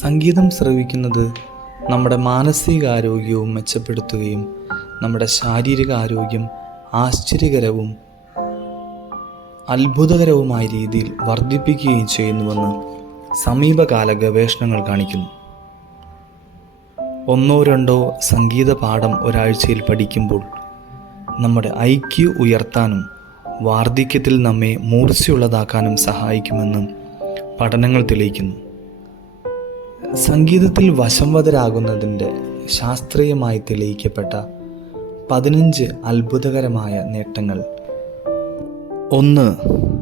സംഗീതം ശ്രവിക്കുന്നത് നമ്മുടെ മാനസികാരോഗ്യവും മെച്ചപ്പെടുത്തുകയും നമ്മുടെ ശാരീരിക ആരോഗ്യം ആശ്ചര്യകരവും അത്ഭുതകരവുമായ രീതിയിൽ വർദ്ധിപ്പിക്കുകയും ചെയ്യുന്നുവെന്ന് സമീപകാല ഗവേഷണങ്ങൾ കാണിക്കുന്നു. ഒന്നോ രണ്ടോ സംഗീത പാഠം ഒരാഴ്ചയിൽ പഠിക്കുമ്പോൾ നമ്മുടെ ഐക്യു ഉയർത്താനും വാർദ്ധക്യത്തിൽ നമ്മെ മൂർച്ചയുള്ളതാക്കാനും സഹായിക്കുമെന്നും പഠനങ്ങൾ തെളിയിക്കുന്നു. സംഗീതത്തിൽ വശംവതരാകുന്നതിന്റെ ശാസ്ത്രീയമായി തെളിയിക്കപ്പെട്ട പതിനഞ്ച് അത്ഭുതകരമായ നേട്ടങ്ങൾ. ഒന്ന്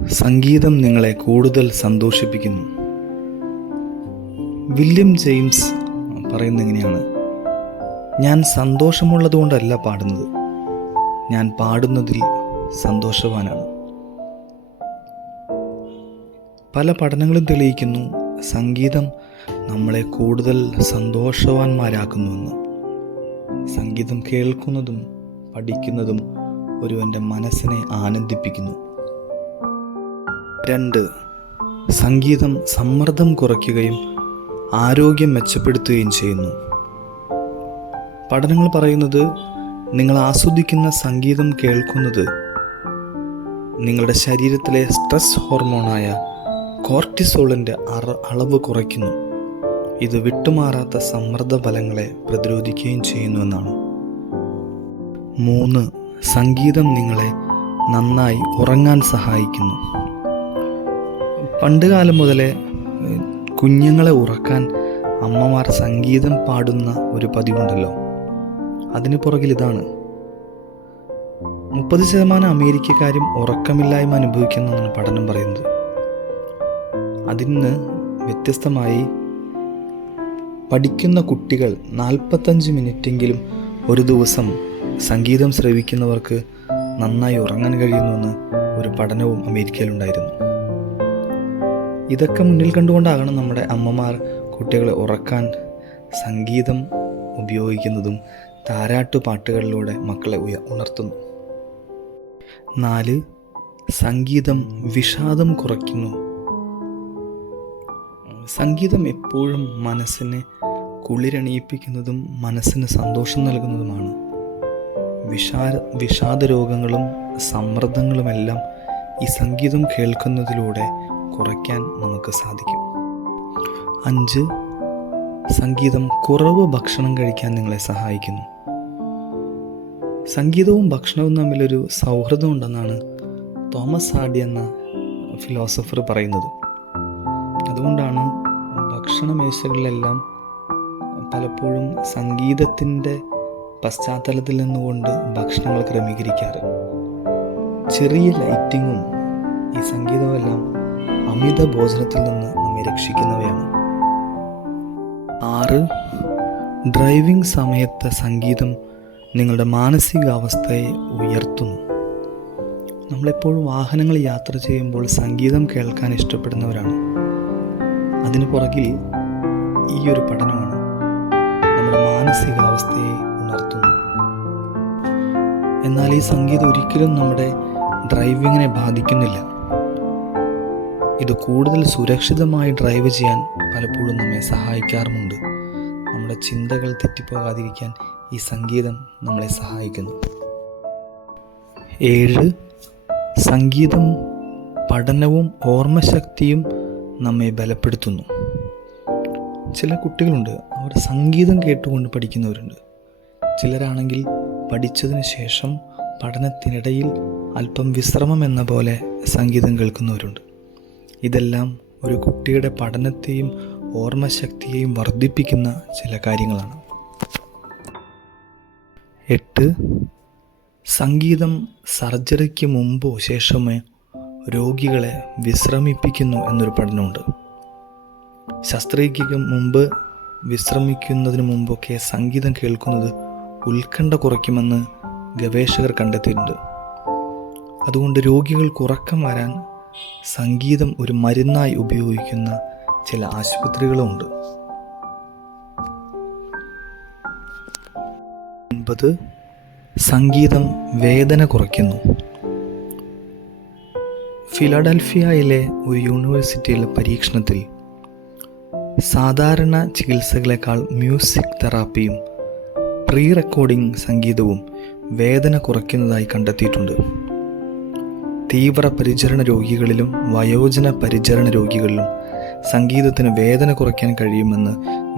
സംഗീതം നിങ്ങളെ കൂടുതൽ സന്തോഷിപ്പിക്കുന്നു. വില്യം ജെയിംസ് പറയുന്ന എങ്ങനെയാണ് ഞാൻ സന്തോഷമുള്ളതുകൊണ്ടല്ല പാടുന്നത്. ഞാൻ പാടുന്നതിൽ സന്തോഷവാനാണ്. പല പഠനങ്ങളും തെളിയിക്കുന്നു സംഗീതം നമ്മളെ കൂടുതൽ സന്തോഷവാന്മാരാക്കുന്നുവെന്ന്. സംഗീതം കേൾക്കുന്നതും പഠിക്കുന്നതും ഒരുവന്റെ മനസ്സിനെ ആനന്ദിപ്പിക്കുന്നു. രണ്ട് സംഗീതം സമ്മർദ്ദം കുറയ്ക്കുകയും ആരോഗ്യം മെച്ചപ്പെടുത്തുകയും ചെയ്യുന്നു. പഠനങ്ങൾ പറയുന്നത് നിങ്ങൾ ആസ്വദിക്കുന്ന സംഗീതം കേൾക്കുന്നത് നിങ്ങളുടെ ശരീരത്തിലെ സ്ട്രെസ് ഹോർമോണായ കോർട്ടിസോളിന്റെ അളവ് കുറയ്ക്കുന്നു. ഇത് വിട്ടുമാറാത്ത സമ്മർദ്ദ ഫലങ്ങളെ പ്രതിരോധിക്കുകയും ചെയ്യുന്നുവെന്നാണ് മൂന്ന് സംഗീതം നിങ്ങളെ നന്നായി ഉറങ്ങാൻ സഹായിക്കുന്നു. പണ്ടുകാലം മുതലേ കുഞ്ഞുങ്ങളെ ഉറക്കാൻ അമ്മമാർ സംഗീതം പാടുന്ന ഒരു പതിവുണ്ടല്ലോ. അതിന് പുറകിൽ ഇതാണ്. മുപ്പത് ശതമാനം അമേരിക്കക്കാരും ഉറക്കമില്ലായ്മ അനുഭവിക്കുന്നതാണ് പഠനം പറയുന്നത്. അതിന് വ്യത്യസ്തമായി പഠിക്കുന്ന കുട്ടികൾ നാൽപ്പത്തഞ്ച് മിനിറ്റെങ്കിലും ഒരു ദിവസം സംഗീതം ശ്രവിക്കുന്നവർക്ക് നന്നായി ഉറങ്ങാൻ കഴിയുന്നുവെന്ന് ഒരു പഠനവും അമേരിക്കയിലുണ്ടായിരുന്നു ഇതൊക്കെ മുന്നിൽ കണ്ടുകൊണ്ടാകണം നമ്മുടെ അമ്മമാർ കുട്ടികളെ ഉറക്കാൻ സംഗീതം ഉപയോഗിക്കുന്നതും താരാട്ടു പാട്ടുകളിലൂടെ മക്കളെ ഉയ ഉണർത്തുന്നു. നാല് സംഗീതം വിഷാദം കുറയ്ക്കുന്നു. സംഗീതം എപ്പോഴും മനസ്സിനെ കുളിരണിയിപ്പിക്കുന്നതും മനസ്സിന് സന്തോഷം നൽകുന്നതുമാണ്. വിഷാ വിഷാദ രോഗങ്ങളും സമ്മർദ്ദങ്ങളുമെല്ലാം ഈ സംഗീതം കേൾക്കുന്നതിലൂടെ കുറയ്ക്കാൻ നമുക്ക് സാധിക്കും. അഞ്ച് സംഗീതം കുറവ് ഭക്ഷണം കഴിക്കാൻ നിങ്ങളെ സഹായിക്കുന്നു. സംഗീതവും ഭക്ഷണവും തമ്മിലൊരു സൗഹൃദമുണ്ടെന്നാണ് തോമസ് ഹാഡി എന്ന ഫിലോസഫർ പറയുന്നത്. അതുകൊണ്ടാണ് ഭക്ഷണ മേശകളിലെല്ലാം പലപ്പോഴും സംഗീതത്തിന്റെ പശ്ചാത്തലത്തിൽ നിന്നുകൊണ്ട് ഭക്ഷണങ്ങൾ ക്രമീകരിക്കാറ്. ചെറിയ ലൈറ്റിങ്ങും ഈ സംഗീതമെല്ലാം അമിത ഭോജനത്തിൽ നിന്ന് നമ്മെ രക്ഷിക്കുന്നവയാണ്. ആറ് ഡ്രൈവിംഗ് സമയത്ത് സംഗീതം നിങ്ങളുടെ മാനസികാവസ്ഥയെ ഉയർത്തുന്നു. നമ്മളെപ്പോഴും വാഹനങ്ങൾ യാത്ര ചെയ്യുമ്പോൾ സംഗീതം കേൾക്കാൻ ഇഷ്ടപ്പെടുന്നവരാണ്. അതിനു പുറകിൽ ഈ ഒരു പഠനമാണ് നമ്മുടെ മാനസികാവസ്ഥയെ ഉണർത്തുന്നു എന്നാൽ ഈ സംഗീതം ഒരിക്കലും നമ്മുടെ ഡ്രൈവിങ്ങിനെ ബാധിക്കുന്നില്ല. ഇത് കൂടുതൽ സുരക്ഷിതമായി ഡ്രൈവ് ചെയ്യാൻ പലപ്പോഴും നമ്മെ സഹായിക്കാറുമുണ്ട്. നമ്മുടെ ചിന്തകൾ തെറ്റിപ്പോകാതിരിക്കാൻ ഈ സംഗീതം നമ്മളെ സഹായിക്കുന്നു. ഏഴ് സംഗീതം പഠനവും ഓർമ്മശക്തിയും നമ്മെ ബലപ്പെടുത്തുന്നു. ചില കുട്ടികളുണ്ട് അവർ സംഗീതം കേട്ടുകൊണ്ട് പഠിക്കുന്നവരുണ്ട്. ചിലരാണെങ്കിൽ പഠിച്ചതിന് ശേഷം പഠനത്തിനിടയിൽ അല്പം വിശ്രമം എന്ന പോലെ സംഗീതം കേൾക്കുന്നവരുണ്ട്. ഇതെല്ലാം ഒരു കുട്ടിയുടെ പഠനത്തെയും ഓർമ്മശക്തിയെയും വർദ്ധിപ്പിക്കുന്ന ചില കാര്യങ്ങളാണ്. എട്ട്. സംഗീതം സർജറിക്ക് മുമ്പോ ശേഷമോ രോഗികളെ വിശ്രമിപ്പിക്കുന്നു എന്നൊരു പഠനമുണ്ട്. ശസ്ത്രക്രിയയ്ക്ക് മുമ്പ് വിശ്രമിക്കുന്നതിന് മുമ്പൊക്കെ സംഗീതം കേൾക്കുന്നത് ഉത്കണ്ഠ കുറയ്ക്കുമെന്ന് ഗവേഷകർ കണ്ടെത്തിയിട്ടുണ്ട്. അതുകൊണ്ട് രോഗികൾക്ക് ഉറക്കം വരാൻ സംഗീതം ഒരു മരുന്നായി ഉപയോഗിക്കുന്ന ചില ആശുപത്രികളുമുണ്ട് സംഗീതം വേദന കുറയ്ക്കുന്നു. ഫിലാഡൽഫിയയിലെ ഒരു യൂണിവേഴ്സിറ്റിയിലെ പരീക്ഷണത്തിൽ സാധാരണ ചികിത്സകളെക്കാൾ മ്യൂസിക് തെറാപ്പിയും പ്രീ റെക്കോർഡിംഗ് സംഗീതവും വേദന കുറയ്ക്കുന്നതായി കണ്ടെത്തിയിട്ടുണ്ട്. തീവ്ര പരിചരണ രോഗികളിലും വയോജന പരിചരണ രോഗികളിലും സംഗീതത്തിന് വേദന കുറയ്ക്കാൻ കഴിയുമെന്ന്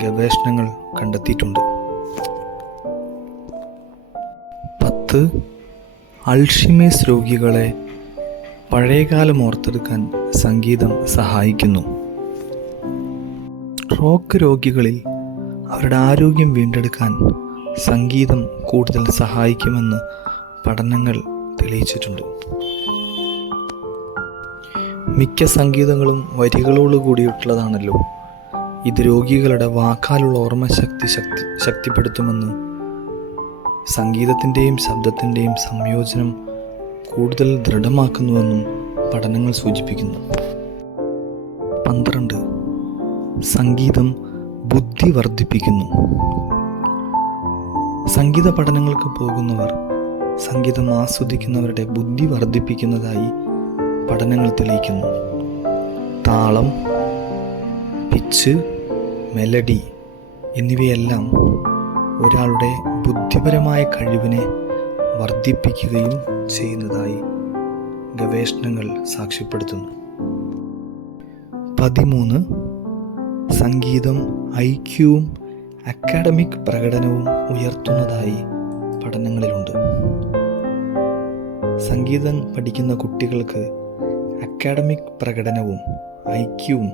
ഗവേഷണങ്ങൾ കണ്ടെത്തിയിട്ടുണ്ട്. പത്ത് അൾഷിമേസ് രോഗികളെ പഴയകാലം ഓർത്തെടുക്കാൻ സംഗീതം സഹായിക്കുന്നു. റോക്ക് രോഗികളിൽ അവരുടെ ആരോഗ്യം വീണ്ടെടുക്കാൻ സംഗീതം കൂടുതൽ സഹായിക്കുമെന്ന് പഠനങ്ങൾ തെളിയിച്ചിട്ടുണ്ട്. മിക്ക സംഗീതങ്ങളും വരികളോട് കൂടിയിട്ടുള്ളതാണല്ലോ. ഇത് രോഗികളുടെ വാക്കാലുള്ള ഓർമ്മശക്തി ശക്തി ശക്തിപ്പെടുത്തുമെന്ന് സംഗീതത്തിന്റെയും ശബ്ദത്തിന്റെയും സംയോജനം കൂടുതൽ ദൃഢമാക്കുന്നുവെന്നും പഠനങ്ങൾ സൂചിപ്പിക്കുന്നു. പന്ത്രണ്ട്. സംഗീതം ബുദ്ധി വർദ്ധിപ്പിക്കുന്നു. സംഗീത പഠനങ്ങൾക്ക് പോകുന്നവർ സംഗീതം ആസ്വദിക്കുന്നവരുടെ ബുദ്ധി വർദ്ധിപ്പിക്കുന്നതായി പഠനങ്ങൾ തെളിയിക്കുന്നു. താളം പിച്ച് മെലഡി എന്നിവയെല്ലാം ഒരാളുടെ ബുദ്ധിപരമായ കഴിവിനെ വർദ്ധിപ്പിക്കുകയും ചെയ്യുന്നതായി ഗവേഷണങ്ങൾ സാക്ഷ്യപ്പെടുത്തുന്നു. പതിമൂന്ന് സംഗീതം ഐക്യവും അക്കാഡമിക് പ്രകടനവും ഉയർത്തുന്നതായി പഠനങ്ങളിലുണ്ട്. സംഗീതം പഠിക്കുന്ന കുട്ടികൾക്ക് അക്കാഡമിക് പ്രകടനവും ഐക്യവും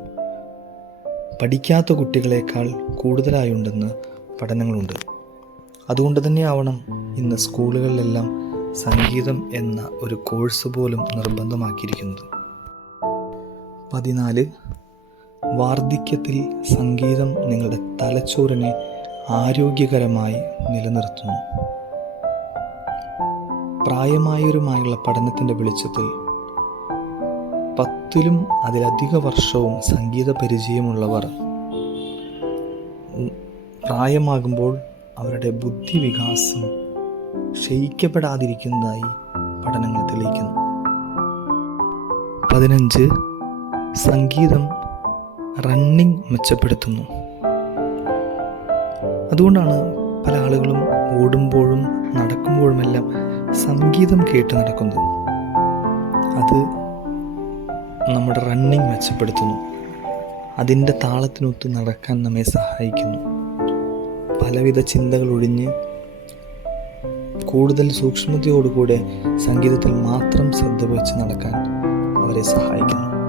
പഠിക്കാത്ത കുട്ടികളെക്കാൾ കൂടുതലായുണ്ടെന്ന് പഠനങ്ങളുണ്ട്. അതുകൊണ്ട് തന്നെ ആവണം ഇന്ന് സ്കൂളുകളിലെല്ലാം സംഗീതം എന്ന ഒരു കോഴ്സ് പോലും നിർബന്ധമാക്കിയിരിക്കുന്നത്. പതിനാല്. വാർദ്ധക്യത്തിൽ സംഗീതം നിങ്ങളുടെ തലച്ചോറിനെ ആരോഗ്യകരമായി നിലനിർത്തുന്നു. പ്രായമായവരുമായുള്ള പഠനത്തിന്റെ വെളിച്ചത്തിൽ പത്തിലും അതിലധിക വർഷവും സംഗീത പരിചയമുള്ളവർ പ്രായമാകുമ്പോൾ അവരുടെ ബുദ്ധിവികാസം ക്ഷയിക്കപ്പെടാതിരിക്കുന്നതായി പഠനങ്ങൾ തെളിയിക്കുന്നു. പതിനഞ്ച് സംഗീതം റണ്ണിങ് മെച്ചപ്പെടുത്തുന്നു. അതുകൊണ്ടാണ് പല ആളുകളും ഓടുമ്പോഴും നടക്കുമ്പോഴുമെല്ലാം സംഗീതം കേട്ട് നടക്കുന്നത്. അത് നമ്മുടെ റണ്ണിങ് മെച്ചപ്പെടുത്തുന്നു. അതിന്റെ താളത്തിനൊത്ത് നടക്കാൻ നമ്മെ സഹായിക്കുന്നു. പലവിധ ചിന്തകൾ ഒഴിഞ്ഞ് കൂടുതൽ സൂക്ഷ്മതയോടുകൂടെ സംഗീതത്തിൽ മാത്രം ശ്രദ്ധ വെച്ച് നടക്കാൻ അവരെ സഹായിക്കുന്നു.